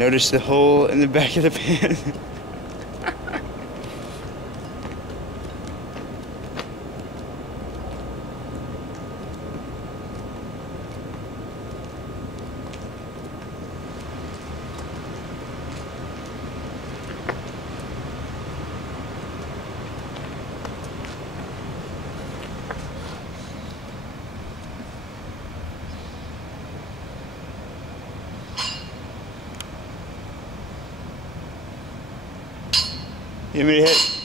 Notice the hole in the back of the pan. You want me to hit?